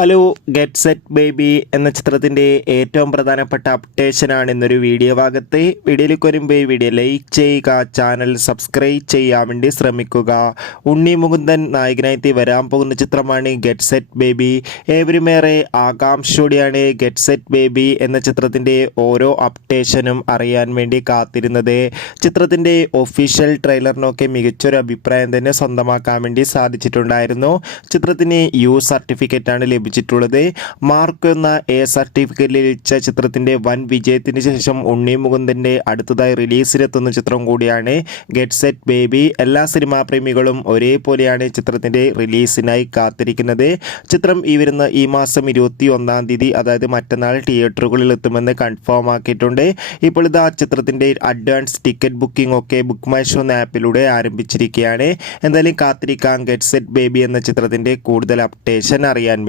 Hello get set baby എന്ന ചിത്രത്തിന്റെ ഏറ്റവും പ്രധാനപ്പെട്ട അപ്ഡേഷനാണ് ഇന്നൊരു വീഡിയോ ഭാഗത്ത്. വീഡിയോയിലേക്ക് വരുമ്പോൾ വീഡിയോ ലൈക്ക് ചെയ്യുക ചാനൽ സബ്സ്ക്രൈബ് ചെയ്യാൻ വേണ്ടി ശ്രമിക്കുക. ഉണ്ണി മുകുന്ദൻ നായകനായി വരാൻ പോകുന്ന ചിത്രമാണ് ഗെറ്റ് സെറ്റ് ബേബി. ഏവരുമേറെ ആകാംക്ഷയോടെയാണ് ഗെറ്റ് സെറ്റ് ബേബി എന്ന ചിത്രത്തിന്റെ ഓരോ അപ്ഡേഷനും അറിയാൻ വേണ്ടി കാത്തിരുന്നത്. ചിത്രത്തിന്റെ ഒഫീഷ്യൽ ട്രെയിലറിനൊക്കെ മികച്ചൊരു അഭിപ്രായം തന്നെ സ്വന്തമാക്കാൻ വേണ്ടി സാധിച്ചിട്ടുണ്ടായിരുന്നു. ചിത്രത്തിന് യു സർട്ടിഫിക്കറ്റാണ് ലഭിച്ചിട്ടുള്ളത് മാർക്ക് എന്ന എ സർട്ടിഫിക്കറ്റ് ലഭിച്ച ചിത്രത്തിന്റെ വൻ വിജയത്തിന് ശേഷം ഉണ്ണി മുകുന്ദന്റെ അടുത്തതായി റിലീസിലെത്തുന്ന ചിത്രം കൂടിയാണ് ഗെറ്റ് സെറ്റ് ബേബി. എല്ലാ സിനിമാ പ്രേമികളും ഒരേപോലെയാണ് ചിത്രത്തിന്റെ റിലീസിനായി കാത്തിരിക്കുന്നത്. ചിത്രം ഈ വരുന്ന ഈ മാസം ഇരുപത്തി ഒന്നാം തീയതി അതായത് മറ്റന്നാൾ തിയേറ്ററുകളിൽ എത്തുമെന്ന് കൺഫേം ആക്കിയിട്ടുണ്ട്. ഇപ്പോൾ ഇത് ആ ചിത്രത്തിന്റെ അഡ്വാൻസ് ടിക്കറ്റ് ബുക്കിംഗ് ഒക്കെ ബുക്ക് മൈ ഷോ എന്ന ആപ്പിലൂടെ ആരംഭിച്ചിരിക്കുകയാണ്. എന്തായാലും കാത്തിരിക്കാം ഗെറ്റ് സെറ്റ് ബേബി എന്ന ചിത്രത്തിന്റെ കൂടുതൽ അപ്ഡേഷൻ അറിയാൻ